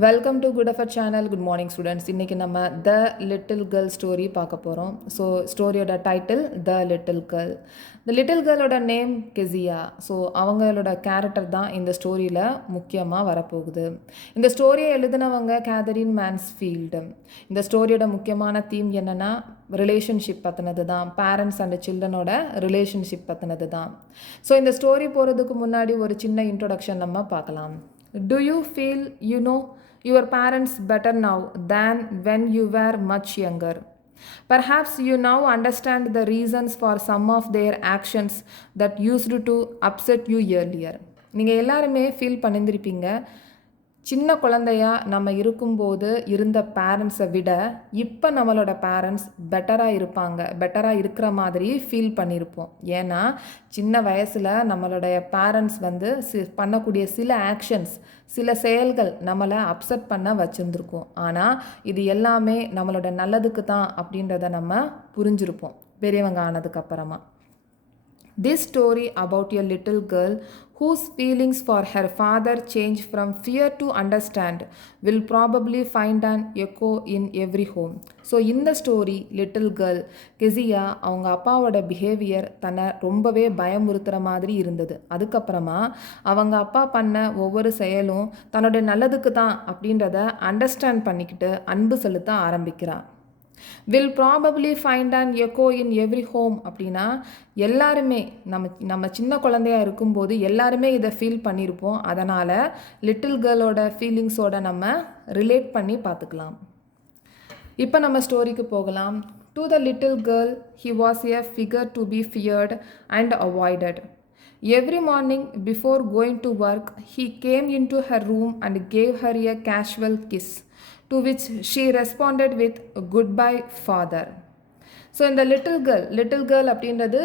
Welcome to good effort channel. Good morning students. இன்றைக்கி நம்ம the little girl story பார்க்க போகிறோம். ஸோ ஸ்டோரியோட title the little girl. The little கேர்ளோட name Kezia. So அவங்களோட character தான் இந்த ஸ்டோரியில் முக்கியமாக வரப்போகுது. இந்த ஸ்டோரியை எழுதினவங்க கேதரின் மேன்ஸ்ஃபீல்டு. இந்த ஸ்டோரியோட முக்கியமான தீம் என்னென்னா ரிலேஷன்ஷிப் பற்றினது தான். பேரண்ட்ஸ் அண்ட் சில்ட்ரனோட ரிலேஷன்ஷிப் பற்றினது தான். ஸோ இந்த ஸ்டோரி போகிறதுக்கு முன்னாடி ஒரு சின்ன இன்ட்ரொடக்ஷன் நம்ம பார்க்கலாம். Do you feel you know your parents better now than when you were much younger? Perhaps you now understand the reasons for some of their actions that used to upset you earlier. நீங்கள் எல்லாருமே feel பண்ணியிருப்பீங்க, சின்ன குழந்தையா நம்ம இருக்கும்போது இருந்த பேரண்ட்ஸை விட இப்போ நம்மளோட பேரண்ட்ஸ் பெட்டராக இருக்கிற மாதிரி ஃபீல் பண்ணியிருப்போம். ஏன்னா சின்ன வயசில் நம்மளுடைய பேரண்ட்ஸ் வந்து பண்ணக்கூடிய சில ஆக்ஷன்ஸ், சில செயல்கள் நம்மளை அப்செட் பண்ண வச்சுருந்துருக்கோம். ஆனால் இது எல்லாமே நம்மளோட நல்லதுக்கு தான் அப்படின்றத நம்ம புரிஞ்சிருப்போம் பெரியவங்க ஆனதுக்கப்புறமா. This story about a little girl whose feelings for her father change from fear to understand will probably find an echo in every home. So இந்த ஸ்டோரி லிட்டில் கேர்ள் கெசியா அவங்க அப்பாவோட பிஹேவியர் தன்னை ரொம்பவே பயமுறுத்துகிற மாதிரி இருந்தது. அதுக்கப்புறமா அவங்க அப்பா பண்ண ஒவ்வொரு செயலும் தன்னோட நல்லதுக்கு தான் அப்படின்றத அண்டர்ஸ்டாண்ட் பண்ணிக்கிட்டு அன்பு செலுத்த ஆரம்பிக்கிறாள். will probably find an echo in every home அப்படின்னா எல்லாருமே நம்ம சின்ன குழந்தையாக இருக்கும்போது எல்லாருமே இதை ஃபீல் பண்ணியிருப்போம். அதனால் லிட்டில் கேர்ளோட ஃபீலிங்ஸோட நம்ம ரிலேட் பண்ணி பார்த்துக்கலாம். இப்போ நம்ம ஸ்டோரிக்கு போகலாம். To the little girl, he was a figure to be feared and avoided. Every morning before going to work, he came into her room and gave her a casual kiss, to which she responded with goodbye father. So இந்த little girl அப்படின்றது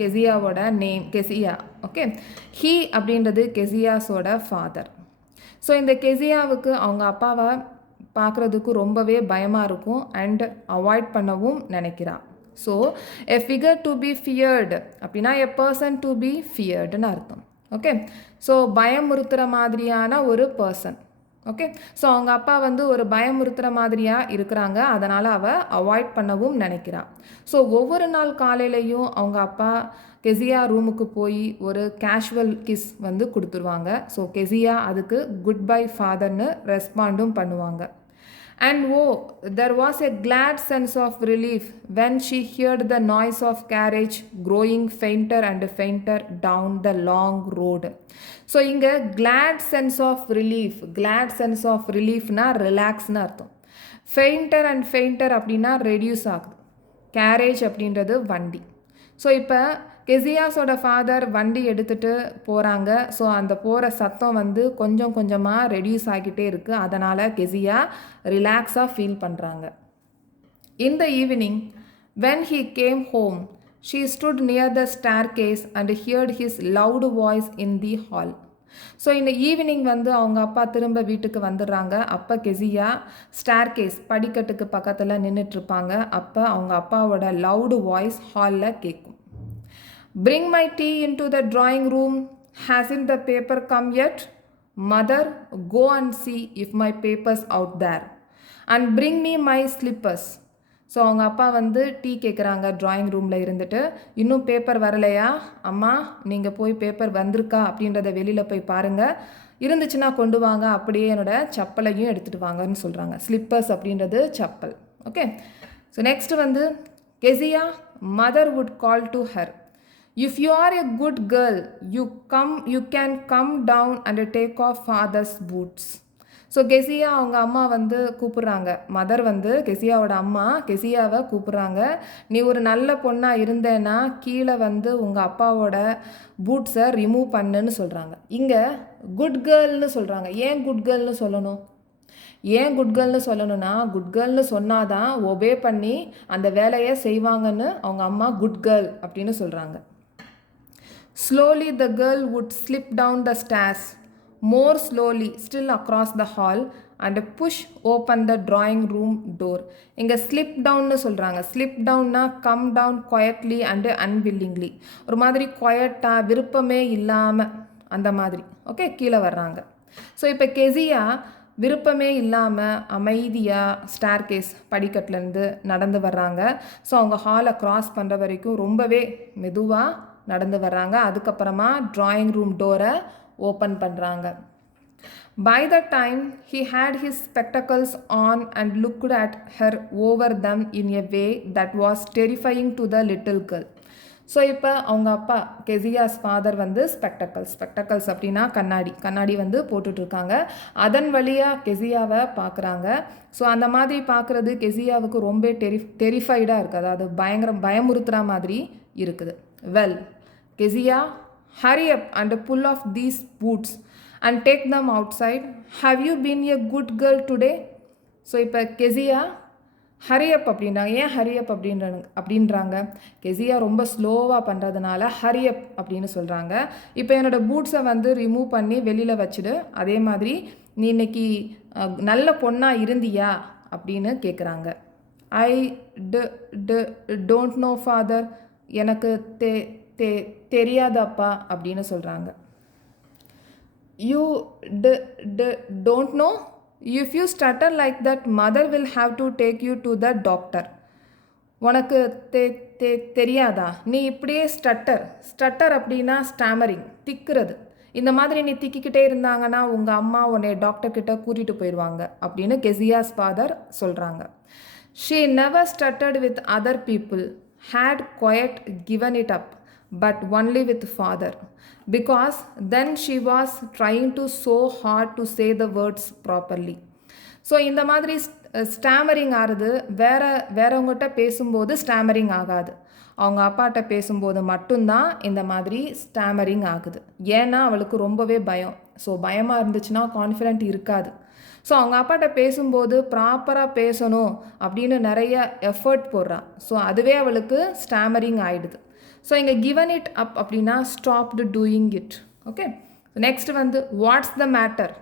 கெசியாவோட name Kezia. Okay, he அப்படின்றது கெசியாஸோட father. So இந்த கெசியாவுக்கு அவங்க அப்பாவை பார்க்குறதுக்கு ரொம்பவே பயமாக இருக்கும் அண்ட் அவாய்ட் பண்ணவும் நினைக்கிறா. So a figure to be feared அப்படின்னா எ பர்சன் டு பி ஃபியர்டுன்னு அர்த்தம். ஓகே, ஸோ பயமுறுத்துகிற மாதிரியான ஒரு பர்சன். ஓகே, ஸோ அவங்க அப்பா வந்து ஒரு பயமுறுத்துகிற மாதிரியாக இருக்கிறாங்க, அதனால் அவள் அவாய்ட் பண்ணவும் நினைக்கிறாள். ஸோ ஒவ்வொரு நாள் காலையிலையும் அவங்க அப்பா கெசியா ரூமுக்கு போய் ஒரு கேஷுவல் கிஸ் வந்து கொடுத்துருவாங்க. ஸோ கெசியா அதுக்கு குட் பை ஃபாதர்னு ரெஸ்பாண்டும் பண்ணுவாங்க. And oh, there was a glad sense of relief when she heard the noise of carriage growing fainter and fainter down the long road. So இங்கே glad sense of reliefனா ரிலாக்ஸ்னு அர்த்தம். fainter and fainter அப்படின்னா reduce ஆகுது. Garage அப்படின்றது வண்டி. So இப்போ கெசியாஸோட father வண்டி எடுத்துகிட்டு போகிறாங்க. ஸோ அந்த போகிற சத்தம் வந்து கொஞ்சம் கொஞ்சமாக ரெடியூஸ் ஆகிட்டே இருக்குது. அதனால் கெசியா ரிலாக்ஸாக ஃபீல் பண்ணுறாங்க. In the evening when he came home, she stood near the staircase and heard his loud voice in the hall. So இந்த ஈவினிங் வந்து அவங்க அப்பா திரும்ப வீட்டுக்கு வந்துடுறாங்க. அப்போ கெசியா ஸ்டேர்கேஸ் படிக்கட்டுக்கு பக்கத்தில் நின்றுட்டுருப்பாங்க. அப்போ அவங்க அப்பாவோட லவுடு வாய்ஸ் ஹாலில் கேட்கும். Bring my tea into the drawing room. Hasn't the paper come yet? Mother, go and see if my paper's out there. And bring me my slippers. So அவங்க அப்பா வந்து tea கேட்குறாங்க ட்ராயிங் ரூமில் இருந்துட்டு. இன்னும் paper வரலையா அம்மா, நீங்கள் போய் பேப்பர் வந்திருக்கா அப்படின்றத வெளியில் போய் பாருங்கள், இருந்துச்சுன்னா கொண்டு வாங்க, அப்படியே என்னோடய சப்பலையும் எடுத்துகிட்டு வாங்கன்னு சொல்கிறாங்க. ஸ்லிப்பர்ஸ் அப்படின்றது சப்பல். ஓகே, ஸோ நெக்ஸ்ட் வந்து Kezia mother would call to her, if you are a good girl, you can come down and take off father's boots. So Kezia அவங்க அம்மா வந்து கூப்பிட்றாங்க. மதர் வந்து கெசியாவோட அம்மா கெசியாவை கூப்பிட்றாங்க. நீ ஒரு நல்ல பொண்ணாக இருந்தேன்னா கீழே வந்து உங்கள் அப்பாவோட பூட்ஸை ரிமூவ் பண்ணுன்னு சொல்கிறாங்க. இங்கே குட் கேர்ள்னு சொல்கிறாங்க. ஏன் குட் கேர்ள்னு சொல்லணும்? குட் கேர்ள்னு சொன்னாதான் ஒபே பண்ணி அந்த வேலையை செய்வாங்கன்னு அவங்க அம்மா குட் கேர்ள் அப்படின்னு சொல்கிறாங்க. Slowly the girl would slip down the stairs, more slowly still across the hall, and push open the drawing room door. இங்கே ஸ்லிப் டவுன்னு சொல்கிறாங்க. ஸ்லிப் டவுன்னா come down quietly and unwillingly, ஒரு மாதிரி குவைட்டாக விருப்பமே இல்லாமல் அந்த மாதிரி. ஓகே, கீழே வர்றாங்க. ஸோ இப்போ கெசியா விருப்பமே இல்லாமல் அமைதியாக ஸ்டேர்கேஸ் படிக்கட்டிலேருந்து நடந்து வர்றாங்க. ஸோ அவங்க ஹாலை க்ராஸ் பண்ணுற வரைக்கும் ரொம்பவே மெதுவாக நடந்து வர்றாங்க. அதுக்கப்புறமா ட்ராயிங் ரூம் டோரை ஓப்பன் பண்ணுறாங்க. By the time he had his spectacles on and looked at her over them in a way that was terrifying to the little girl. So இப்போ அவங்க அப்பா கெசியாஸ் ஃபாதர் வந்து ஸ்பெக்டக்கல்ஸ் அப்படின்னா கண்ணாடி வந்து போட்டுட்ருக்காங்க. அதன் வழியாக கெசியாவை பார்க்குறாங்க. ஸோ அந்த மாதிரி பார்க்குறது கெசியாவுக்கு ரொம்ப டெரிஃபைடாக இருக்குது. அதாவது பயமுறுத்துகிற மாதிரி இருக்குது. Well Kezia, hurry up and pull off these boots and take them outside. Have you been a good girl today? So இப்போ கெசியா ஹரி அப் அப்படின்றாங்க. ஏன் ஹரி அப் அப்படின்றாங்க? கெசியா ரொம்ப ஸ்லோவாக பண்ணுறதுனால ஹரி அப் அப்படின்னு சொல்கிறாங்க. இப்போ என்னோடய பூட்ஸை வந்து ரிமூவ் பண்ணி வெளியில் வச்சுடு. அதே மாதிரி நீ இன்னைக்கு நல்ல பொண்ணாக இருந்தியா அப்படின்னு கேட்குறாங்க. ஐ டோன்ட் நோ ஃபாதர், எனக்கு தெரியாதப்பா அப்படின்னு சொல்கிறாங்க. You don't know? If you stutter like that, mother will have to take you to the doctor. உனக்கு தெரியாதா? நீ இப்படியே ஸ்டட்டர் அப்படின்னா ஸ்டாமரிங், திக்குறது. இந்த மாதிரி நீ திக்கிக்கிட்டே இருந்தாங்கன்னா உங்கள் அம்மா உன்னை டாக்டர்கிட்ட கூட்டிகிட்டு போயிடுவாங்க அப்படின்னு கெசியாஸ் ஃபாதர் சொல்கிறாங்க. She never stuttered with other people, had quite given it up, but only with father, because then she was trying to so hard to say the words properly. So இந்த மாதிரி stammering ஆகுது. வேறவங்ககிட்ட பேசும்போது stammering ஆகாது. அவங்க அப்பாட்ட பேசும்போது மட்டும்தான் இந்த மாதிரி ஸ்டாமரிங் ஆகுது. ஏன்னா அவளுக்கு ரொம்பவே பயம். ஸோ பயமாக இருந்துச்சுன்னா கான்ஃபிடென்ட் இருக்காது. ஸோ அவங்க அப்பாட்ட பேசும்போது ப்ராப்பராக பேசணும் அப்படின்னு நிறைய எஃபர்ட் போடுறான். ஸோ அதுவே அவளுக்கு ஸ்டாமரிங் ஆகிடுது. ஸோ இங்கே கிவன் இட் அப் அப்படின்னா stopped doing it. Okay, next வந்து what's the matter,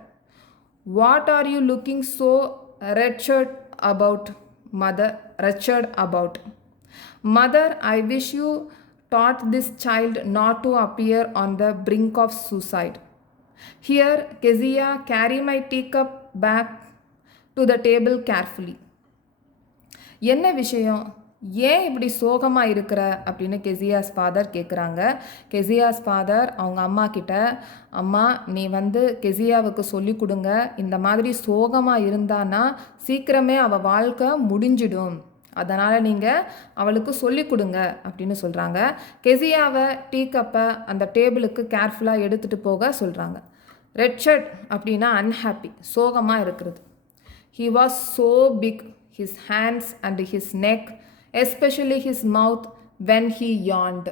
what are you looking so wretched about? Mother, I wish you taught this child not to appear on the brink of suicide. Here, Kezia, carry my teacup back to the table carefully. என்ன விஷயம், ஏன் இப்படி சோகமாக இருக்கிற அப்படின்னு Kezia's father கேட்குறாங்க. கெசியாஸ் father அவங்க அம்மா கிட்ட, அம்மா நீ வந்து கெசியாவுக்கு சொல்லி கொடுங்க, இந்த மாதிரி சோகமாக இருந்தான்னா சீக்கிரமே அவள் வாழ்க்கை முடிஞ்சிடும், அதனால் நீங்கள் அவளுக்கு சொல்லி கொடுங்க அப்படின்னு சொல்கிறாங்க. கெசியாவை டீ கப்பை அந்த டேபிளுக்கு கேர்ஃபுல்லாக எடுத்துகிட்டு போக சொல்கிறாங்க. ரெட்ஷட் அப்படின்னா அன்ஹாப்பி, சோகமாக இருக்கிறது. He was so big, his hands and his neck, especially his mouth, when he yawned.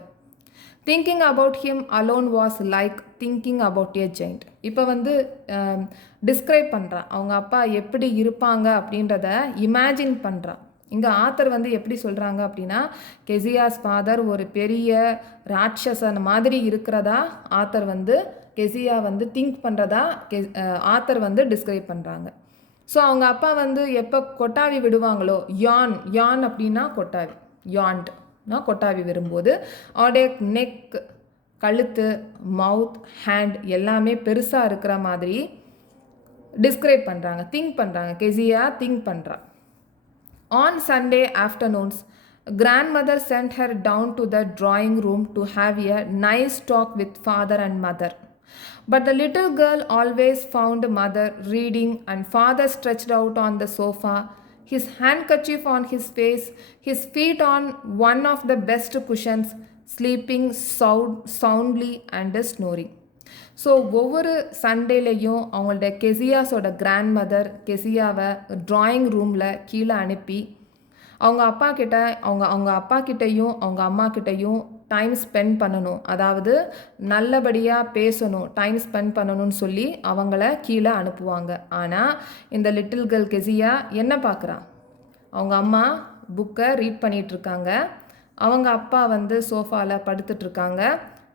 Thinking about him alone was like thinking about a giant. இப்போ வந்து டிஸ்கிரைப் பண்ணுறான் அவங்க அப்பா எப்படி இருப்பாங்க அப்படின்றத இமேஜின் பண்ணுறான். இங்கே ஆத்தர் வந்து எப்படி சொல்கிறாங்க அப்படின்னா, கெசியாஸ் ஃபாதர் ஒரு பெரிய ராட்சசன் மாதிரி இருக்கிறதா ஆத்தர் வந்து கெசியா வந்து திங்க் பண்ணுறதா ஆத்தர் வந்து டிஸ்கிரைப் பண்ணுறாங்க. ஸோ அவங்க அப்பா வந்து எப்போ கொட்டாவி விடுவாங்களோ, யான் அப்படின்னா கொட்டாவி, யாண்ட்னா கொட்டாவி விடும்போது அவருடைய நெக், கழுத்து, மவுத், ஹேண்ட் எல்லாமே பெருசாக இருக்கிற மாதிரி டிஸ்கிரைப் பண்ணுறாங்க, திங்க் பண்ணுறாங்க. கெசியா திங்க் பண்ணுறா. On Sunday afternoons, grandmother sent her down to the drawing room to have a nice talk with father and mother. But the little girl always found mother reading and father stretched out on the sofa, his handkerchief on his face, his feet on one of the best cushions, sleeping soundly and snoring. So ஒவ்வொரு சண்டேலையும் அவங்களோட கெசியாஸோட grandmother கெசியாவை drawing ரூமில் கீழே அனுப்பி அவங்க அப்பா கிட்டேயும் அவங்க அம்மா கிட்டேயும் டைம் ஸ்பெண்ட் பண்ணணும், அதாவது நல்லபடியாக பேசணும், டைம் ஸ்பெண்ட் பண்ணணும்னு சொல்லி அவங்கள கீழே அனுப்புவாங்க. ஆனால் இந்த லிட்டில் கேர்ள் கெசியா என்ன பார்க்குறா, அவங்க அம்மா புக்கை ரீட் பண்ணிகிட்ருக்காங்க, அவங்க அப்பா வந்து சோஃபாவில் படுத்துட்ருக்காங்க,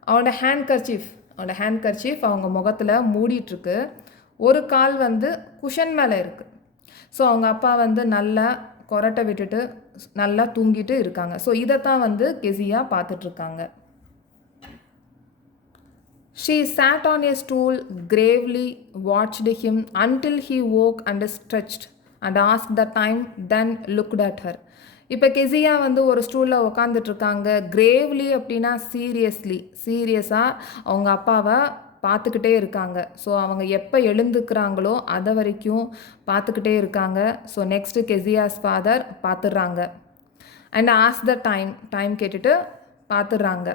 அவனோட ஹேண்ட்கர்ச்சீஃப் அவங்க முகத்தில் மூடிட்டுருக்கு, ஒரு கால் வந்து குஷன் மேலே இருக்குது. ஸோ அவங்க அப்பா வந்து நல்லா கொரட்டை விட்டுட்டு நல்லா தூங்கிட்டு இருக்காங்க. ஸோ இதைத்தான் வந்து கெசியா பார்த்துட்ருக்காங்க. She sat on a stool, gravely watched him until he woke and stretched and asked the time, then looked at her. இப்போ கெசியா வந்து ஒரு ஸ்டூலில் உக்காந்துட்ருக்காங்க. கிரேவ்லி அப்படின்னா சீரியஸாக அவங்க அப்பாவை பார்த்துக்கிட்டே இருக்காங்க. ஸோ அவங்க எப்போ எழுந்துக்கிறாங்களோ அதை வரைக்கும் பார்த்துக்கிட்டே இருக்காங்க. ஸோ நெக்ஸ்ட்டு கெசியாஸ் ஃபாதர் பார்த்துடுறாங்க. அண்ட் ஆஸ்க் த டைம் கேட்டுட்டு பார்த்துடுறாங்க.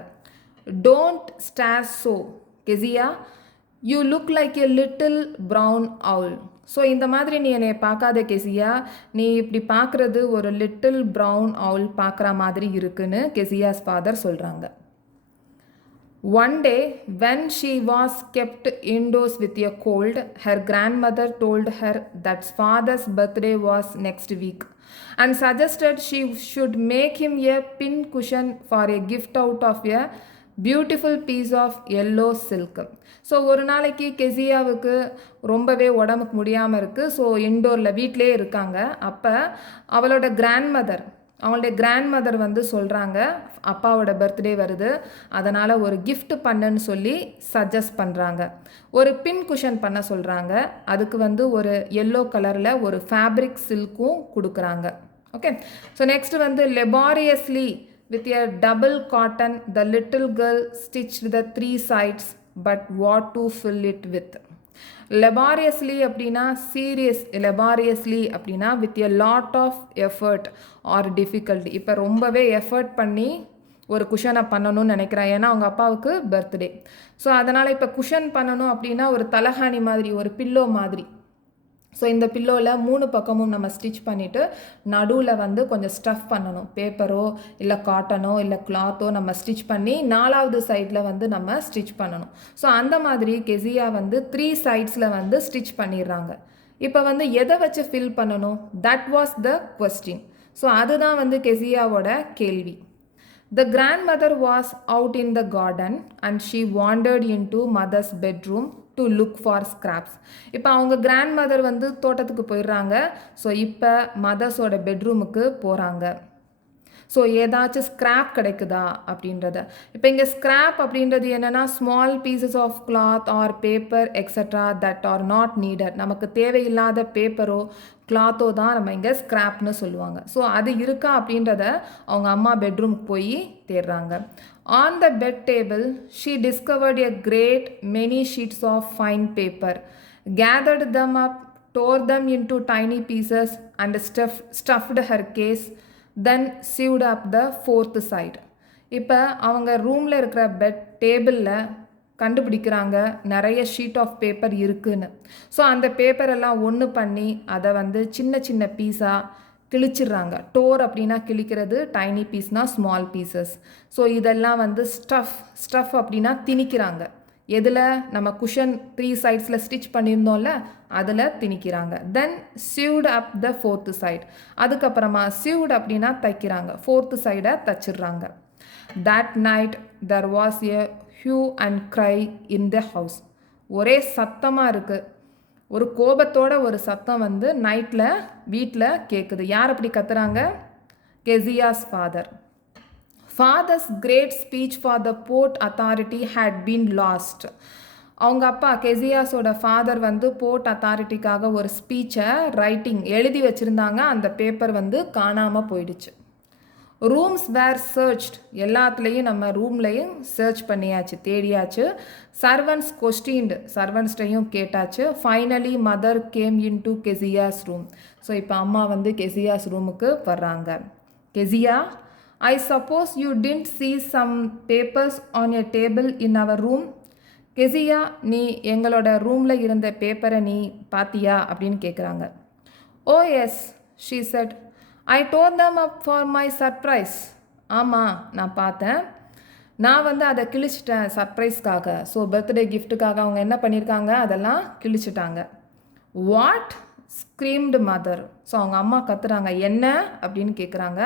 Don't stare so Kezia, you look like a little brown owl. So இந்த மாதிரி நீ என்னை பார்க்காத கெசியா, நீ இப்படி பார்க்குறது ஒரு லிட்டில் ப்ரௌன் அவுல் பார்க்குற மாதிரி இருக்குன்னு கெசியாஸ் ஃபாதர் சொல்கிறாங்க. One day, when she was kept indoors with a cold, her grandmother told her that father's birthday was next week and suggested she should make him a pin cushion for a gift out of a beautiful piece of yellow silk. So ஒரு நாளைக்கு கெசியாவுக்கு ரொம்பவே உடம்புக்கு முடியாமல் இருக்குது. So இன்டோரில் வீட்டிலே இருக்காங்க. அப்போ அவளுடைய கிராண்ட்மதர் வந்து சொல்கிறாங்க, அப்பாவோட பர்த்டே வருது, அதனால் ஒரு கிஃப்ட் பண்ணுன்னு சொல்லி சஜஸ்ட் பண்ணுறாங்க. ஒரு பின் குஷன் பண்ண சொல்கிறாங்க. அதுக்கு வந்து ஒரு எல்லோ கலரில் ஒரு ஃபேப்ரிக் சில்க்கும் கொடுக்குறாங்க. ஓகே, ஸோ நெக்ஸ்ட் வந்து லெபாரியஸ்லி with a double cotton, the little girl stitched the 3 sides, but what to fill it with. Laboriously அப்படின்னா laboriously அப்படின்னா with a lot of effort or difficulty. இப்போ ரொம்பவே எஃபர்ட் பண்ணி ஒரு குஷனை பண்ணணும்னு நினைக்கிறேன். ஏன்னா அவங்க அப்பாவுக்கு பர்த்டே. ஸோ அதனால் இப்போ குஷன் பண்ணணும் அப்படின்னா ஒரு தலகாணி மாதிரி, ஒரு பில்லோ மாதிரி. ஸோ இந்த பில்லோவில் 3 பக்கமும் நம்ம ஸ்டிச் பண்ணிவிட்டு நடுவில் வந்து கொஞ்சம் ஸ்டஃப் பண்ணணும். பேப்பரோ இல்லை காட்டனோ இல்லை கிளாத்தோ நம்ம ஸ்டிச் பண்ணி 4வது சைடில் வந்து நம்ம ஸ்டிச் பண்ணணும். ஸோ அந்த மாதிரி கெசியா வந்து 3 சைட்ஸில் வந்து ஸ்டிச் பண்ணிடுறாங்க. இப்போ வந்து எதை வச்சு ஃபில் பண்ணணும், that was the question. So அதுதான் வந்து கெசியாவோட கேள்வி. The grandmother was out in the garden and she wandered into mother's bedroom to look for scraps. இப்போ அவங்க கிராண்ட்மதர் வந்து தோட்டத்துக்கு போயிடுறாங்க. ஸோ இப்போ மதர்ஸோட பெட்ரூமுக்கு போகிறாங்க. ஸோ ஏதாச்சும் ஸ்க்ராப் கிடைக்குதா அப்படின்றத. இப்போ இங்கே ஸ்க்ராப் அப்படின்றது என்னென்னா small pieces of cloth or paper extra that are not needed. நமக்கு தேவையில்லாத பேப்பரோ கிளாத்தோ தான் நம்ம இங்கே ஸ்க்ராப்னு சொல்லுவாங்க. ஸோ அது இருக்கா அப்படின்றத அவங்க அம்மா பெட்ரூமுக்கு போய் தேடுறாங்க. On the bed table she discovered a great many sheets of fine paper, gathered them up, tore them into tiny pieces and stuffed her case, then sewed up the 4th side. இப்போ அவங்க ரூமில் இருக்கிற bed டேபிளில் கண்டுபிடிக்கிறாங்க நிறைய sheet of paper இருக்குன்னு. So அந்த பேப்பரெல்லாம் ஒன்று பண்ணி அதை வந்து சின்ன சின்ன பீஸாக கிழிச்சிடுறாங்க. டோர் அப்படின்னா கிழிக்கிறது, டைனி பீஸ்னால் ஸ்மால் பீசஸ். ஸோ இதெல்லாம் வந்து ஸ்டஃப் அப்படின்னா திணிக்கிறாங்க. எதில் நம்ம குஷன் 3 சைட்ஸில் ஸ்டிச் பண்ணியிருந்தோம்ல அதில் திணிக்கிறாங்க. தென் சீவ்டு அப் த 4th சைடு. அதுக்கப்புறமா சீவ்டு அப்படின்னா தைக்கிறாங்க, 4th சைடை தச்சிடுறாங்க. That night there was a hue and cry in the house. ஒரே சத்தமாக இருக்குது. ஒரு கோபத்தோட ஒரு சத்தம் வந்து நைட்டில் வீட்டில் கேட்குது. யார் அப்படி கத்துறாங்க? கெசியாஸ் father. Father's great speech for the port authority had been lost. அவங்க அப்பா கெசியாஸோட ஃபாதர் வந்து போர்ட் அத்தாரிட்டிக்காக ஒரு ஸ்பீச்சை எழுதி வச்சுருந்தாங்க. அந்த பேப்பர் வந்து காணாமல் போயிடுச்சு. ரூம்ஸ் வேர் சர்ச்ட், எல்லாத்துலேயும் நம்ம ரூம்லையும் சர்ச் பண்ணியாச்சு, தேடியாச்சு. சர்வன்ட்ஸ் கொஸ்டின்டு, சர்வன்ட்ஸ்டையும் கேட்டாச்சு. Finally mother came in to Kezia's room. So இப்போ அம்மா வந்து கெசியாஸ் ரூமுக்கு வர்றாங்க. Kezia, I suppose you didn't see some papers on a table in our room. Kezia, நீ எங்களோட ரூமில் இருந்த பேப்பரை நீ பார்த்தியா அப்படின்னு கேட்குறாங்க. Oh yes, she said, I tore them up for my surprise. ஆமாம், நான் பார்த்தேன். நான் வந்து அதை கிழிச்சிட்டேன் சர்ப்ரைஸ்க்காக. ஸோ பர்த்டே கிஃப்ட்டுக்காக அவங்க என்ன பண்ணியிருக்காங்க, அதெல்லாம் கிழிச்சிட்டாங்க. What screamed mother. ஸோ அவங்க அம்மா கத்துறாங்க. என்ன அப்படின்னு கேட்குறாங்க.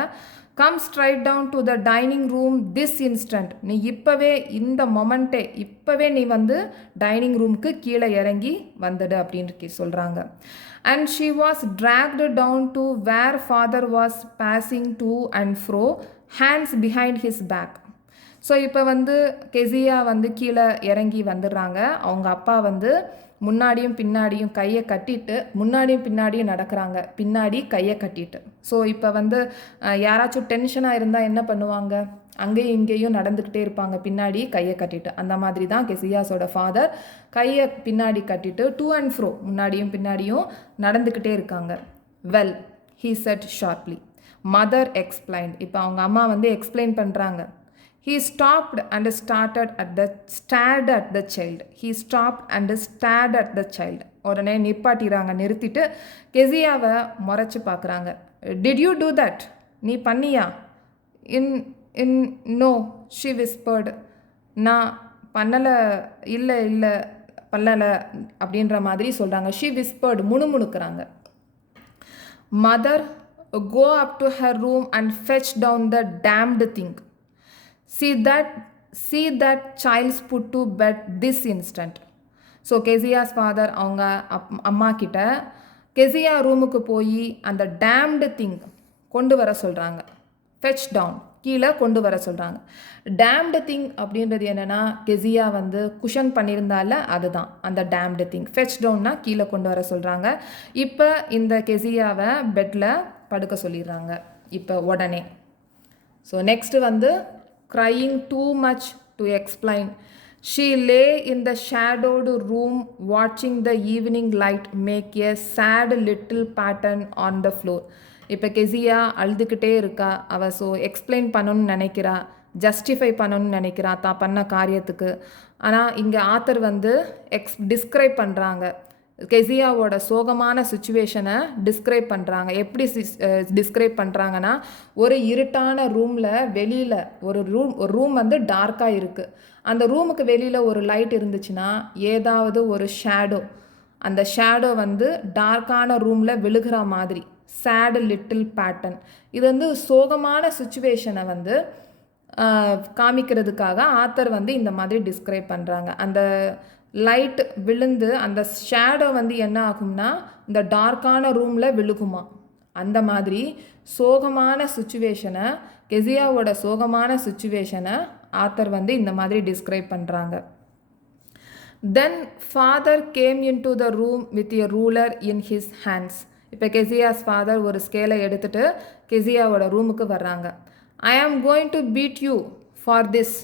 Come straight down to the dining room this instant. நீ இப்போவே, இந்த மொமெண்ட்டே, இப்போவே நீ வந்து டைனிங் ரூமுக்கு கீழே இறங்கி வந்துடு அப்படின்னு சொல்கிறாங்க. And she was dragged down to where father was pacing to and fro, hands behind his back. So இப்போ வந்து கெசியா வந்து கீழே இறங்கி வந்துடுறாங்க. அவங்க அப்பா வந்து முன்னாடியும் பின்னாடியும் கையை கட்டிட்டு முன்னாடியும் பின்னாடியும் நடக்கிறாங்க, பின்னாடி கையை கட்டிட்டு. ஸோ இப்போ வந்து யாராச்சும் டென்ஷனாக இருந்தால் என்ன பண்ணுவாங்க, அங்கேயும் இங்கேயும் நடந்துக்கிட்டே இருப்பாங்க பின்னாடி கையை கட்டிட்டு. அந்த மாதிரி தான் கெசியாஸோட ஃபாதர் கையை பின்னாடி கட்டிட்டு டூ அண்ட் ஃப்ரோ முன்னாடியும் பின்னாடியும் நடந்துக்கிட்டே இருக்காங்க. Well, he said sharply. Mother explained. இப்போ அவங்க அம்மா வந்து எக்ஸ்பிளைன் பண்ணுறாங்க. He stopped and stared at the child. He stopped and stared at the child. உடனே நிப்பாட்டிறாங்க, நிறுத்திட்டு கெசியாவை முறைச்சி பார்க்குறாங்க. Did you do that? நீ பண்ணியா? in no, she whispered. நான் பண்ணலை, இல்லை இல்லை பண்ணலை அப்படின்ற மாதிரி சொல்கிறாங்க. she whispered, முணுமுணுக்கிறாங்க. Mother, go up to her room and fetch down the damned thing. See that child's put to bed this instant. So Kezia's father அவங்க அம்மா கிட்ட கெசியா ரூமுக்கு போய் அந்த டேம்டு திங் கொண்டு வர சொல்கிறாங்க. ஃபெச் டவுன், கீழே கொண்டு வர சொல்கிறாங்க. டேம்டு திங் அப்படின்றது என்னென்னா, கெசியா வந்து குஷன் பண்ணியிருந்தால அதுதான் அந்த டேம்டு திங். ஃபெச் டவுன்னா கீழே கொண்டு வர சொல்கிறாங்க. இப்போ இந்த கெசியாவை பெட்டில் படுக்க சொல்லிடுறாங்க இப்போ உடனே. ஸோ நெக்ஸ்ட்டு வந்து crying too much to explain. She lay in the shadowed room watching the evening light make a sad little pattern on the floor. இப்போ கெசியா அழுதுகிட்டே இருக்கா. அவள் ஸோ எக்ஸ்பிளைன் பண்ணணும்னு நினைக்கிறா, ஜஸ்டிஃபை பண்ணணும்னு நினைக்கிறா தான் பண்ண காரியத்துக்கு. ஆனால் இங்கே ஆத்தர் வந்து டிஸ்கிரைப் பண்ணுறாங்க, கெசியாவோட சோகமான சுச்சுவேஷனை டிஸ்கிரைப் பண்ணுறாங்க. எப்படி டிஸ்கிரைப் பண்ணுறாங்கன்னா, ஒரு இருட்டான ரூமில் வெளியில் ஒரு ரூம் வந்து டார்க்காக இருக்குது. அந்த ரூமுக்கு வெளியில் ஒரு லைட் இருந்துச்சுன்னா ஏதாவது ஒரு ஷேடோ, அந்த ஷேடோ வந்து டார்க்கான ரூமில் விழுகிற மாதிரி சேட் லிட்டில் பேட்டர்ன். இது வந்து சோகமான சுச்சுவேஷனை வந்து காமிக்கிறதுக்காக ஆத்தர் வந்து இந்த மாதிரி டிஸ்கிரைப் பண்ணுறாங்க. அந்த லைட் விழுந்து அந்த ஷேடோ வந்து என்ன ஆகும்னா இந்த டார்க்கான ரூமில் விழுகுமா. அந்த மாதிரி சோகமான சுச்சுவேஷனை, கெசியாவோட சோகமான சுச்சுவேஷனை ஆத்தர் வந்து இந்த மாதிரி டிஸ்கிரைப் பண்ணுறாங்க. தென் father game in to the room with a ruler in his hands. இப்போ கெசியாஸ் ஃபாதர் ஒரு ஸ்கேலை எடுத்துகிட்டு கெசியாவோட ரூமுக்கு வர்றாங்க. I am going to beat you for this,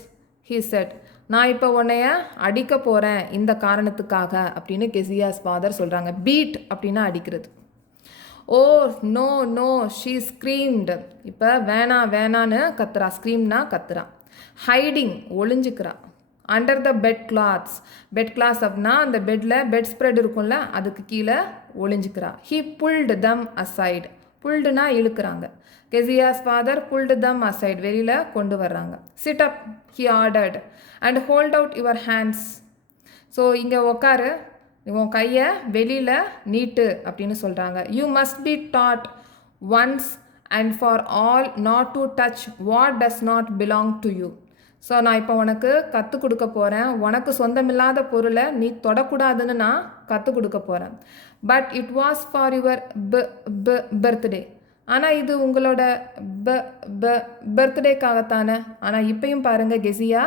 he said. நான் இப்போ உன்னைய அடிக்க போகிறேன் இந்த காரணத்துக்காக அப்படின்னு கெசியாஸ் ஃபாதர் சொல்கிறாங்க. பீட் அப்படின்னா அடிக்கிறது. Oh no no, she screamed. இப்போ வேணாம் வேணான்னு கத்துறா. ஸ்க்ரீம்னா கத்துறா. ஹைடிங் ஒளிஞ்சுக்கிறா. Under the bed clothes. Bed clothes அப்படின்னா அந்த பெட்டில் பெட் ஸ்ப்ரெட் இருக்கும்ல, அதுக்கு கீழே ஒளிஞ்சுக்கிறா. He pulled them aside. புல்டுனா இழுக்கிறாங்க. Kezia's father pulled them aside, வெளியில் கொண்டு வர்றாங்க. Sit up, he ordered, and hold out your hands. So இங்கே உக்காரு, உன் கையை வெளியில் நீட்டு அப்படின்னு சொல்கிறாங்க. You must be taught once and for all not to touch what does not belong to you. So நான் இப்போ உனக்கு கற்றுக் கொடுக்க போகிறேன். உனக்கு சொந்தமில்லாத பொருளை நீ தொடக்கூடாதுன்னு நான் கற்றுக் கொடுக்க போகிறேன். But it was for your birthday. ஆனால் இது உங்களோட பர்த்டேக்காகத்தானே. ஆனால் இப்பயும் பாருங்கள், கெசியா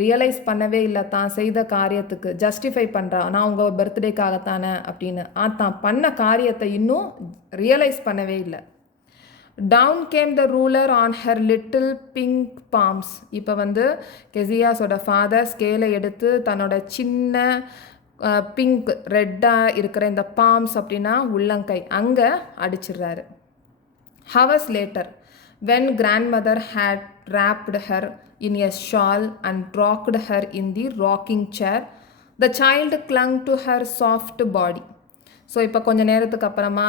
ரியலைஸ் பண்ணவே இல்லை தான் செய்த காரியத்துக்கு. ஜஸ்டிஃபை பண்ணுறா, நான் உங்கள் பர்த்டேக்காகத்தானே அப்படின்னு. தான் பண்ண காரியத்தை இன்னும் ரியலைஸ் பண்ணவே இல்லை. Down came the ruler on her little pink palms. இப்போ வந்து கெசியாஸோட ஃபாதர் ஸ்கேலை எடுத்து தன்னோட சின்ன பிங்க் ரெட்டாக இருக்கிற இந்த பாம்ஸ் அப்படின்னா உள்ளங்கை, அங்கே அடிச்சிடுறாரு. Hours later, when grandmother had wrapped her in a shawl and rocked her in the rocking chair, the child clung to her soft body. So இப்போ கொஞ்சம் நேரத்துக்கு அப்புறமா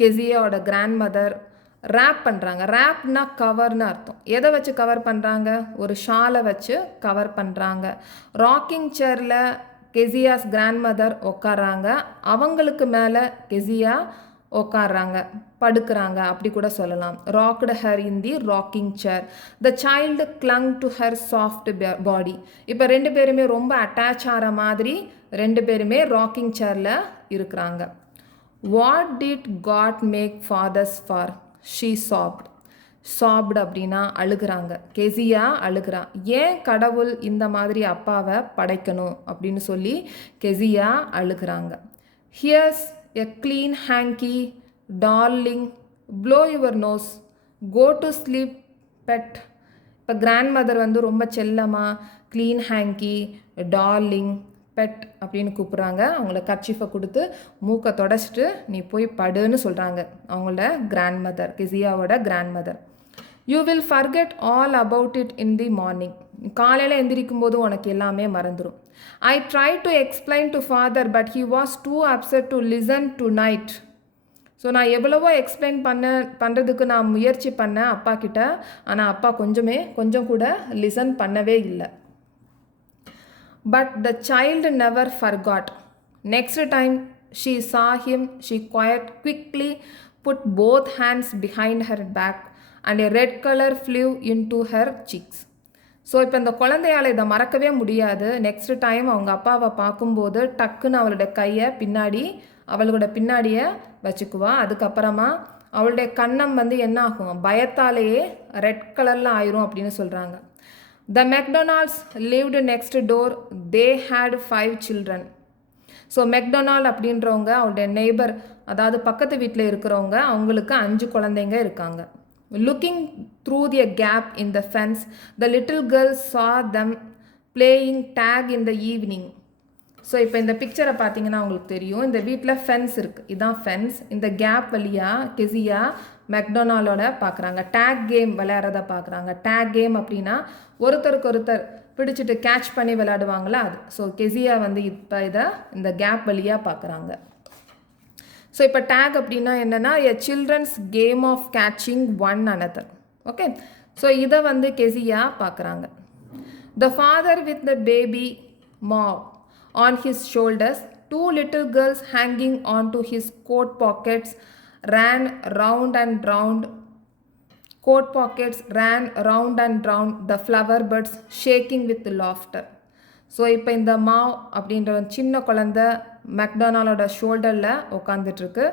கெசியாவோட கிராண்ட்மதர் ரேப் பண்ணுறாங்க. ரேப்னா கவர்னு அர்த்தம். எதை வச்சு கவர் பண்ணுறாங்க? ஒரு ஷாலை வச்சு கவர் பண்ணுறாங்க. ராக்கிங் சேரில் கெசியாஸ் கிராண்ட்மதர் உட்காராங்க. அவங்களுக்கு மேலே கெசியா உட்காடுறாங்க, படுக்கிறாங்க அப்படி கூட சொல்லலாம். Rocked her in the rocking chair. The child clung to her soft body. இப்போ ரெண்டு பேருமே ரொம்ப அட்டாச் ஆகிற மாதிரி ரெண்டு பேருமே ராக்கிங் சேரில் இருக்கிறாங்க. What did God make fathers for, she sobbed. Sobbed அப்படின்னா அழுகிறாங்க. கெசியா அழுகிறா. ஏன் கடவுள் இந்த மாதிரி அப்பாவை படைக்கணும் அப்படின்னு சொல்லி கெசியா அழுகிறாங்க. Here's a clean hankie darling blow your nose go to sleep bed. இப்போ கிராண்ட் மதர் வந்து ரொம்ப செல்லமாக க்ளீன் ஹேங்கி டார்லிங் பெட் அப்படின்னு கூப்பிட்றாங்க. அவங்கள கர்ச்சீஃபை கொடுத்து மூக்கை தொடச்சிட்டு நீ போய் படுன்னு சொல்கிறாங்க அவங்களோட கிராண்ட் மதர், கெசியாவோட grandmother. You will forget all about it in the morning. காலையில் எந்திரிக்கும் போது உனக்கு எல்லாமே மறந்துடும். I try to explain to father but he was too upset to listen tonight. So நான் எவ்வளவோ எக்ஸ்பிளைன் பண்ணுறதுக்கு நான் முயற்சி பண்ணேன் அப்பா கிட்ட. ஆனால் அப்பா கொஞ்சம் கூட லிசன் பண்ணவே இல்லை. But the child never forgot. Next time she saw him she quickly put both hands behind her back and a red colour flew into her cheeks. So இப்போ இந்த குழந்தையால் இதை மறக்கவே முடியாது. நெக்ஸ்ட் டைம் அவங்க அப்பாவை பார்க்கும்போது டக்குன்னு அவளோட பின்னாடியை வச்சுக்குவா. அதுக்கப்புறமா அவளுடைய கன்னம் வந்து என்ன ஆகும், பயத்தாலேயே ரெட் கலரில் ஆயிரும் அப்படின்னு சொல்கிறாங்க. The McDonalds lived next door. They had 5 children. So McDonald அப்படின்றவங்க அவளுடைய நெய்பர், அதாவது பக்கத்து வீட்டில் இருக்கிறவங்க, அவங்களுக்கு 5 குழந்தைங்க இருக்காங்க. Looking through the gap in the fence the little girl saw them playing tag in the evening. So இப்போ இந்த பிக்சரை பார்த்தீங்கன்னா உங்களுக்கு தெரியும். இந்த வீட்டில் ஃபென்ஸ் இருக்குது, இதுதான் ஃபென்ஸ். இந்த கேப் வழியாக கெசியா மெக்டொனால்டோட பார்க்குறாங்க. டேக் கேம் விளையாடுறத பார்க்குறாங்க. டேக் கேம் அப்படின்னா ஒருத்தருக்கு ஒருத்தர் பிடிச்சிட்டு கேட்ச் பண்ணி விளையாடுவாங்களா அது. ஸோ கெசியா வந்து இப்போ இந்த கேப் வழியாக பார்க்குறாங்க. ஸோ இப்போ டேக் அப்படின்னா என்னென்னா a childrens game of catching one another. Okay, so இதை வந்து கெசியா பார்க்குறாங்க. The father with the baby மாவ் on his shoulders, 2 little girls hanging onto his coat pockets ran round and round. The flower buds shaking with laughter. So இப்போ இந்த மாவ் அப்படின்ற சின்ன குழந்தை மெக்டொனால்டோட ஷோல்டரில் உட்காந்துட்ருக்கு.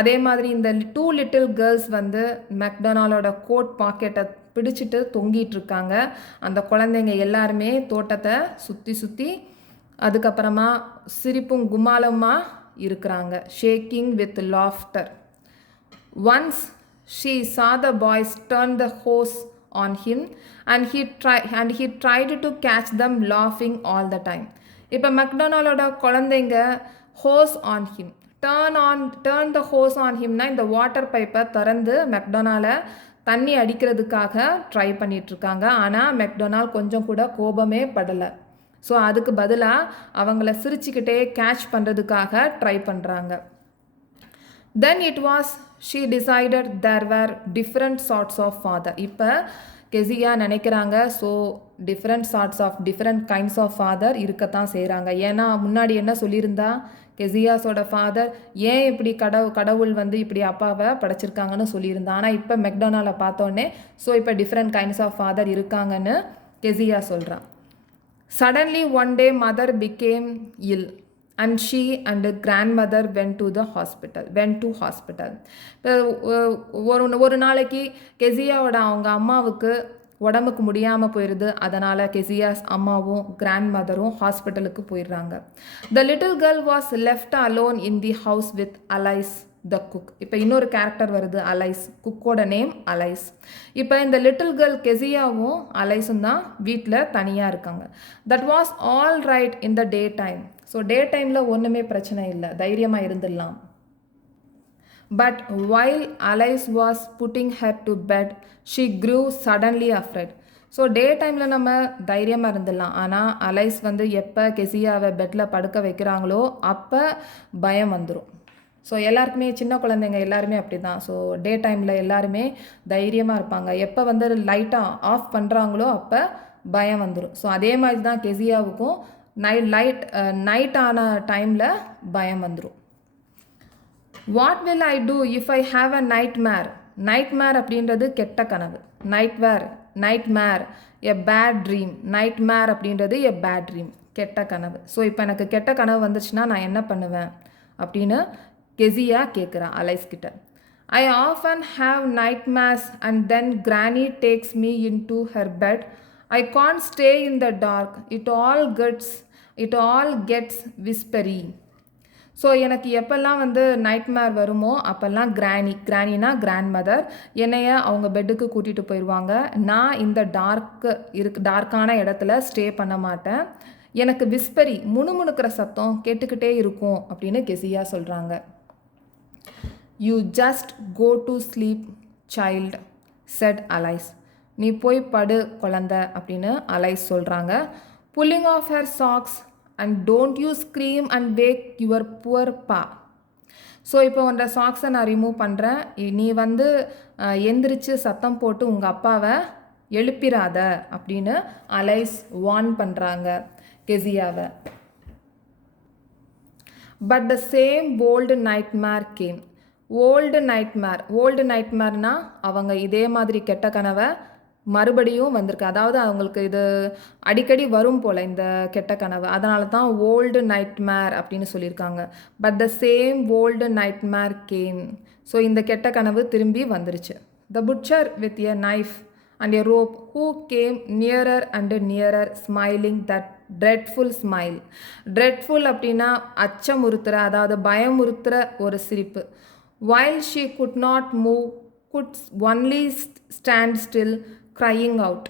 அதே மாதிரி இந்த 2 little girls வந்து மெக்டொனால்டோட கோட் பாக்கெட்டை பிடிச்சிட்டு தொங்கிட்டு இருக்காங்க. அந்த குழந்தைங்க எல்லாருமே தோட்டத்தை சுற்றி அதுக்கப்புறமா சிரிப்பும் குமாலமாக இருக்கிறாங்க. Shaking with laughter. Once she saw the boys turn the hose on him and he tried to catch them லாஃபிங் ஆல் த டைம். இப்போ மெக்டொனால்டோட குழந்தைங்க ஹோஸ் ஆன் ஹிம், டர்ன் த ஹோஸ் ஆன் ஹிம்னா இந்த வாட்டர் பைப்பை திறந்து மெக்டொனாலை தண்ணி அடிக்கிறதுக்காக ட்ரை பண்ணிகிட்ருக்காங்க. ஆனால் மெக்டொனால்ட் கொஞ்சம் கூட கோபமே படலை. ஸோ அதுக்கு பதிலாக அவங்கள சிரிச்சுக்கிட்டே கேட்ச் பண்ணுறதுக்காக ட்ரை பண்ணுறாங்க. Then it was she decided there were different sorts of father. இப்போ கெசியா நினைக்கிறாங்க, so different kinds of father இருக்கத்தான் செய்கிறாங்க. ஏன்னா முன்னாடி என்ன சொல்லியிருந்தா, கெசியாஸோட ஃபாதர் ஏன் இப்படி கடவுள் வந்து இப்படி அப்பாவை படைச்சிருக்காங்கன்னு சொல்லியிருந்தா. ஆனால் இப்போ மெக்டொனால்டை பார்த்தோன்னே ஸோ இப்போ டிஃப்ரெண்ட் கைண்ட்ஸ் ஆஃப் ஃபாதர் இருக்காங்கன்னு கெசியா சொல்கிறான். Suddenly one day mother became ill and she and grandmother went to hospital. ஒரு நாளைக்கு கெசியாவோட அவங்க அம்மாவுக்கு உடம்புக்கு முடியாமல் போயிடுது. அதனால் கெசியாஸ் அம்மாவும் கிராண்ட் மதரும் ஹாஸ்பிட்டலுக்கு போயிடுறாங்க. The little girl was left alone in the house with Alice the cook. இப்போ இன்னொரு கேரக்டர் வருது, அலைஸ். குக்கோட name Alice. இப்போ இந்த லிட்டில் கேர்ள் கெசியாவும் அலைஸும் தான் வீட்டில் தனியாக இருக்காங்க. That was all right in the day time. So day டைமில் ஒன்றுமே பிரச்சனை இல்லை, தைரியமாக இருந்துடலாம். But while Alice was putting her to bed she grew suddenly afraid. So day டைமில் நம்ம தைரியமாக இருந்துடலாம். ஆனால் அலைஸ் வந்து எப்போ கெசியாவை பெட்டில் படுக்க வைக்கிறாங்களோ அப்போ பயம் வந்துடும். ஸோ எல்லாருக்குமே, சின்ன குழந்தைங்க எல்லாருமே அப்படி தான். ஸோ டே டைமில் எல்லாருமே தைரியமாக இருப்பாங்க. எப்போ வந்து லைட்டாக ஆஃப் பண்ணுறாங்களோ அப்போ பயம் வந்துடும். ஸோ அதே மாதிரி தான் கெசியாவுக்கும் நைட் ஆன டைமில் பயம் வந்துடும். What will I do if I have a nightmare. Nightmare அப்படின்றது கெட்ட கனவு. Nightmare a bad dream. Nightmare அப்படின்றது எ பேட் ட்ரீம், கெட்ட கனவு. ஸோ இப்போ எனக்கு கெட்ட கனவு வந்துச்சுன்னா நான் என்ன பண்ணுவேன் அப்படின்னு கெசியா கேட்குறா அலைஸ் கிட்ட. I often have nightmares and then Granny takes me into her bed. I can't stay in the dark. It all gets whispery. So எனக்கு எப்போல்லாம் வந்து நைட்மேர் வருமோ அப்போல்லாம் கிராணினா கிராண்ட் மதர் என்னைய அவங்க பெட்டுக்கு கூட்டிகிட்டு போயிடுவாங்க. நான் இந்த டார்க்கான இடத்துல ஸ்டே பண்ண மாட்டேன். எனக்கு விஸ்பரி முணுமுணுக்கிற சத்தம் கேட்டுக்கிட்டே இருக்கும் அப்படின்னு கெசியா சொல்கிறாங்க. You just go to sleep child said Alice. நீ போய் படு குழந்த அப்படின்னு அலைஸ் சொல்கிறாங்க. Pulling off her socks and don't you scream and wake your poor pa. So இப்போ உன்னோட சாக்ஸை நான் ரிமூவ் பண்ணுறேன், நீ வந்து எந்திரிச்சு சத்தம் போட்டு உங்கள் அப்பாவை எழுப்பிராத அப்படின்னு அலைஸ் வார்ன் பண்ணுறாங்க கெசியாவை. But the same old nightmare came. Old நைட்மேர்னால் அவங்க இதே மாதிரி கெட்ட கனவை மறுபடியும் வந்திருக்கு. அதாவது அவங்களுக்கு இது அடிக்கடி வரும் போல் இந்த கெட்ட கனவு, அதனால தான் ஓல்டு நைட்மேர் அப்படின்னு சொல்லியிருக்காங்க. But the same old nightmare came. So இந்த கெட்ட கனவு திரும்பி வந்துருச்சு. The butcher with a knife and a rope who came nearer and nearer smiling that dreadful smile. Dreadful அப்படின்னா அச்சமுறுத்துகிற, அதாவது பயமுறுத்துகிற ஒரு சிரிப்பு. while she could not move, could only stand still, crying out.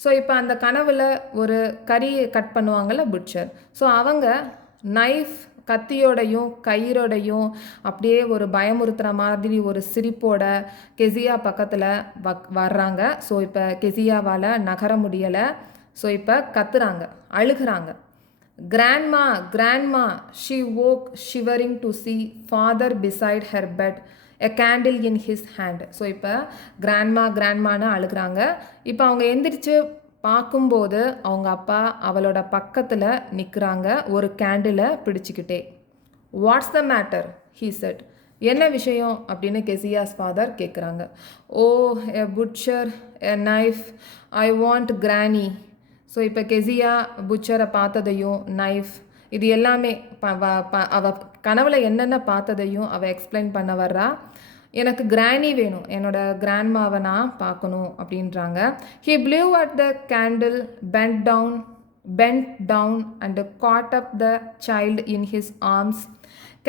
So இப்போ அந்த கனவில் ஒரு கறி கட் பண்ணுவாங்கள்ல புட்சர். ஸோ அவங்க நைஃப் கத்தியோடையும் கயிறோடையும் அப்படியே ஒரு பயமுறுத்துகிற மாதிரி ஒரு சிரிப்போட கெசியா பக்கத்தில் வர்றாங்க. ஸோ இப்போ கெசியாவால் நகர முடியலை. ஸோ இப்போ கத்துறாங்க, அழுகிறாங்க. Grandma, she woke shivering to see father beside her bed, a candle in his hand. So இப்போ கிராண்ட்மான்னு அழுகிறாங்க. இப்போ அவங்க எந்திரிச்சு பார்க்கும்போது அவங்க அப்பா அவளோட பக்கத்தில் நிற்கிறாங்க, ஒரு கேண்டிலை பிடிச்சிக்கிட்டே. What's the matter he said. என்ன விஷயம் அப்படின்னு கெசியாஸ் ஃபாதர் கேட்குறாங்க. Oh a butcher, a knife, I want granny. So இப்போ கெசியா புட்சரை பார்த்ததையும் நைஃப் இது எல்லாமே அவள் கனவில் என்னென்ன பார்த்ததையும் அவள் எக்ஸ்பிளைன் பண்ண வர்றா. எனக்கு கிரானி வேணும், என்னோட கிராண்ட்மாவை நான் பார்க்கணும் அப்படின்றாங்க. He blew at the candle, bent down and caught up the child in his arms,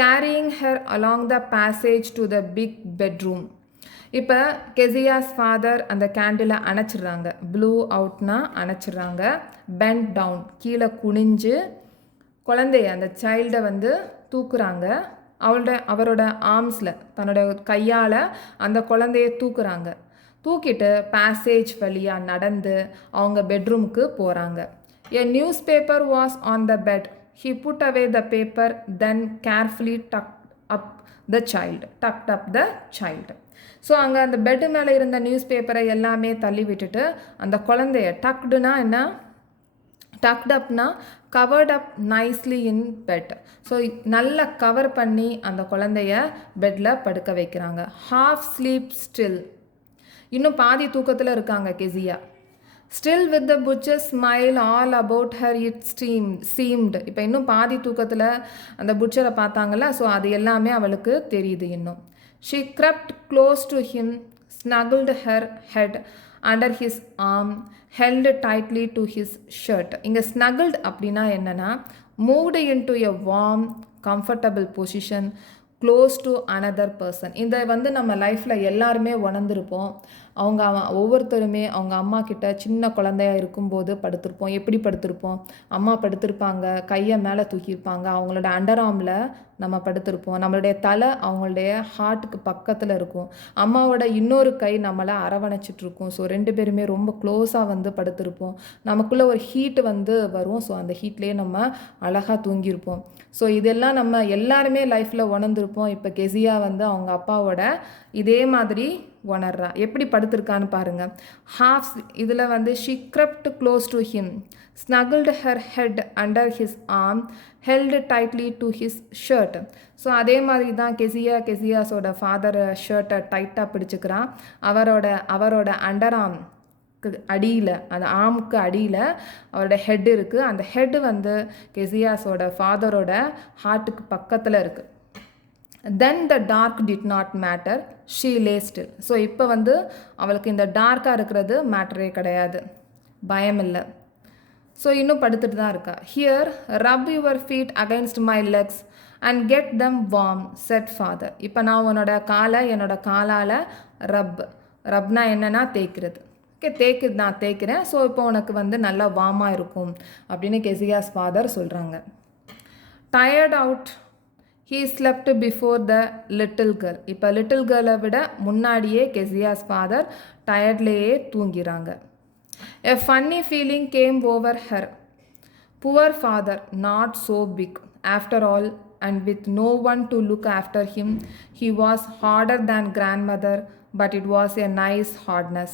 carrying her along the passage to the big bedroom. இப்போ கெசியாஸ் ஃபாதர் அந்த கேண்டிலை அணைச்சிட்றாங்க. ப்ளூ அவுட்னா அணைச்சிட்றாங்க. பெண்ட் டவுன் கீழே குனிஞ்சு குழந்தைய அந்த சைல்டை வந்து தூக்குறாங்க. அவரோட ஆர்ம்ஸில் தன்னோட கையால் அந்த குழந்தைய தூக்குறாங்க. தூக்கிட்டு பேசேஜ் வழியாக நடந்து அவங்க பெட்ரூமுக்கு போகிறாங்க. A newspaper was on the bed. He put away the paper, then carefully tucked up the child. So அங்கே அந்த பெட்டு மேலே இருந்த நியூஸ் பேப்பரை எல்லாமே தள்ளி விட்டுட்டு அந்த குழந்தைய டக்டுனா என்ன, டக்ட் அப்னா covered up nicely in bed. So நல்லா கவர் பண்ணி அந்த குழந்தைய பெட்டில் படுக்க வைக்கிறாங்க. ஹாஃப் ஸ்லீப் ஸ்டில், இன்னும் பாதி தூக்கத்தில் இருக்காங்க Kezia. Still with the butcher smile all about her it seemed. இப்போ இன்னும் பாதி தூக்கத்தில் அந்த புட்சரை பார்த்தாங்கல்ல, ஸோ அது எல்லாமே அவளுக்கு தெரியுது இன்னும். She crept close to him, snuggled her head under his arm, held tightly to his shirt. இங்கே snuggled அப்படின்னா என்னென்னா moved into a warm, comfortable position close to another person. இந்த வந்து நம்ம லைஃப்பில் எல்லாருமே உணர்ந்திருப்போம். ஒவ்வொருத்தருமே அவங்க அம்மா கிட்ட சின்ன குழந்தையாக இருக்கும்போது படுத்திருப்போம். எப்படி படுத்திருப்போம், அம்மா படுத்திருப்பாங்க, கையை மேலே தூக்கியிருப்பாங்க, அவங்களோட அண்டர் ஆர்மில் நம்ம படுத்திருப்போம். நம்மளுடைய தலை அவங்களுடைய ஹார்ட்டுக்கு பக்கத்தில் இருக்கும். அம்மாவோட இன்னொரு கை நம்மளை அரவணைச்சிட்ருக்கும். ஸோ ரெண்டு பேருமே ரொம்ப க்ளோஸாக வந்து படுத்திருப்போம். நமக்குள்ளே ஒரு ஹீட்டு வந்து வரும். ஸோ அந்த ஹீட்லேயே நம்ம அழகாக தூங்கியிருப்போம். ஸோ இதெல்லாம் நம்ம எல்லாருமே லைஃப்பில் உணர்ந்திருப்போம். இப்போ கெசியா வந்து அவங்க அப்பாவோட இதே மாதிரி உணர்றா. எப்படி படுத்திருக்கான்னு பாருங்கள். ஹாஃப் இதில் வந்து she crept close to him, snuggled her head under his arm, held tightly to his shirt. So அதே மாதிரி தான் கெசியாஸோட ஃபாதர் ஷர்ட்டை டைட்டாக பிடிச்சிக்கிறான். அவரோட அண்டர் ஆர்ம்க்கு அடியில், அந்த ஆர்முக்கு அடியில் அவரோட ஹெட் இருக்குது. அந்த ஹெட்டு வந்து கெசியாஸோட ஃபாதரோட ஹார்ட்டுக்கு பக்கத்தில் இருக்குது. Then the dark did not matter, she lay still. So இப்போ வந்து அவளுக்கு இந்த டார்க்காக இருக்கிறது மேட்டரே கிடையாது, பயம் இல்லை. ஸோ இன்னும் படுத்துட்டு தான் இருக்கா. Here rub your feet against my legs and get them warm said father. இப்போ நான் உன்னோட காலை என்னோட காலால் ரப்னா என்னன்னா தேய்க்கிறது. ஓகே, நான் தேய்க்கிறேன். ஸோ இப்போ உனக்கு வந்து நல்லா வார்மாக இருக்கும் அப்படின்னு கெசியாஸ் ஃபாதர் சொல்கிறாங்க. Tired out he slept before the little girl. இப்போ லிட்டில் கேர்ளை விட முன்னாடியே கெசியாஸ் father டயர்ட்லேயே தூங்கிறாங்க. A funny feeling came over her. Poor father, not so big. After all, and with no one to look after him, he was harder than grandmother, but it was a nice hardness.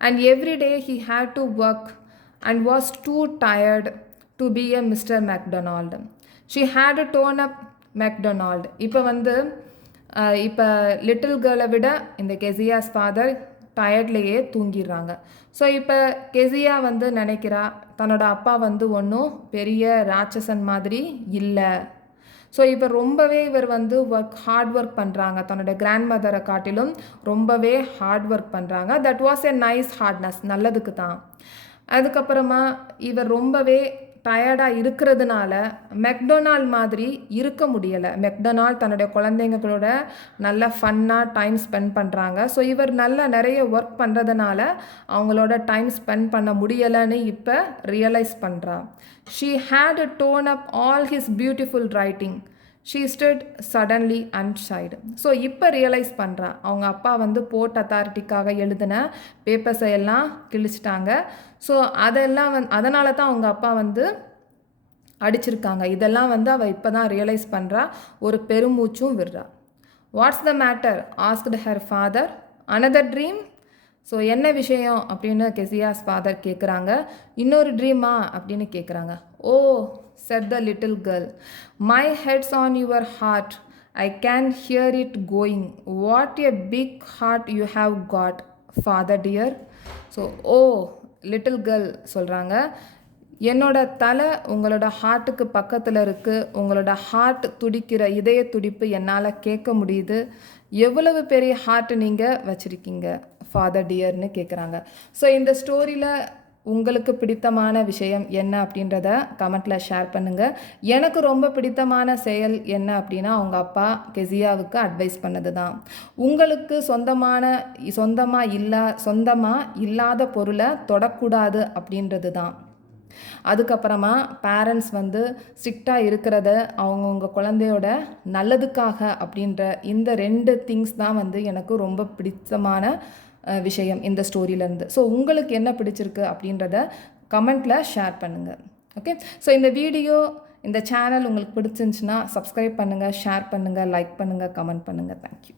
And every day he had to work and was too tired to be a Mr. McDonald. She had a torn up McDonald. இப்போ little கேர்ளை விட இந்த கெசியாஸ் father டயர்ட்லேயே தூங்கிடுறாங்க. So இப்போ Kezia வந்து நினைக்கிறா தன்னோட அப்பா வந்து ஒன்றும் பெரிய ராட்சசன் மாதிரி இல்லை. ஸோ இப்போ ரொம்பவே இவர் வந்து ஹார்ட் ஒர்க் பண்ணுறாங்க, தன்னோட கிராண்ட் மதரை காட்டிலும் ரொம்பவே ஹார்ட் ஒர்க் பண்ணுறாங்க. That was a nice hardness, நல்லதுக்கு தான். அதுக்கப்புறமா இவர் ரொம்பவே டயர்டாக இருக்கிறதுனால மெக்டொனால்ட் மாதிரி இருக்க முடியலை. மெக்டொனால்ட் தன்னுடைய குழந்தைங்களோட நல்ல ஃபன்னாக டைம் ஸ்பெண்ட் பண்ணுறாங்க. ஸோ இவர் நல்லா நிறைய ஒர்க் பண்ணுறதுனால அவங்களோட டைம் ஸ்பெண்ட் பண்ண முடியலைன்னு இப்போ ரியலைஸ் பண்ணுறா. She had done up all his beautiful writing. She stood suddenly அன்ஷைடு. ஸோ இப்போ ரியலைஸ் பண்ணுறா அவங்க அப்பா வந்து போர்ட் அத்தாரிட்டிக்காக எழுதின பேப்பர்ஸை எல்லாம் கிழிச்சிட்டாங்க. ஸோ அதெல்லாம் அதனால தான் அவங்க அப்பா வந்து அடிச்சிருக்காங்க. இதெல்லாம் வந்து அவள் இப்போ தான் ரியலைஸ் பண்ணுறா, ஒரு பெருமூச்சும் விடுறா. Watts the matter asked her father. Another dream. So என்ன விஷயம் அப்படின்னு கெசியாஸ் ஃபாதர் கேட்குறாங்க. இன்னொரு ட்ரீமா அப்படின்னு கேட்குறாங்க. ஓ, said the little girl, my head's on your heart, I can hear it going. What a big heart you have got, father dear. So oh, little girl சொல்கிறாங்க, என்னோட தலை உங்களோட ஹார்ட்டுக்கு பக்கத்தில் இருக்குது, உங்களோட ஹார்ட் துடிக்கிற இதய துடிப்பு என்னால் கேட்க முடியுது, எவ்வளவு பெரிய ஹார்ட் நீங்கள் வச்சுருக்கீங்க ஃபாதர் டியர்னு கேட்குறாங்க. ஸோ இந்த ஸ்டோரியில் உங்களுக்கு பிடித்தமான விஷயம் என்ன அப்படின்றத கமெண்ட்டில் ஷேர் பண்ணுங்கள். எனக்கு ரொம்ப பிடித்தமான செயல் என்ன அப்படின்னா அவங்க அப்பா கெசியாவுக்கு அட்வைஸ் பண்ணது தான். உங்களுக்கு சொந்தமாக இல்லாத பொருளை தொடக்கூடாது அப்படின்றது தான். அதுக்கப்புறமா பேரண்ட்ஸ் வந்து ஸ்ட்ரிக்டாக இருக்கிறத அவங்கவுங்க குழந்தையோட நல்லதுக்காக அப்படின்ற இந்த 2 திங்ஸ் தான் வந்து எனக்கு ரொம்ப பிடித்தமான விஷயம் இந்த ஸ்டோரியிலேருந்து. ஸோ உங்களுக்கு என்ன பிடிச்சிருக்கு அப்படின்றத கமெண்ட்டில் ஷேர் பண்ணுங்கள். ஓகே, ஸோ இந்த வீடியோ இந்த சேனல் உங்களுக்கு பிடிச்சிருந்துச்சுன்னா சப்ஸ்கிரைப் பண்ணுங்கள், ஷேர் பண்ணுங்கள், லைக் பண்ணுங்கள், கமெண்ட் பண்ணுங்கள். தேங்க்யூ.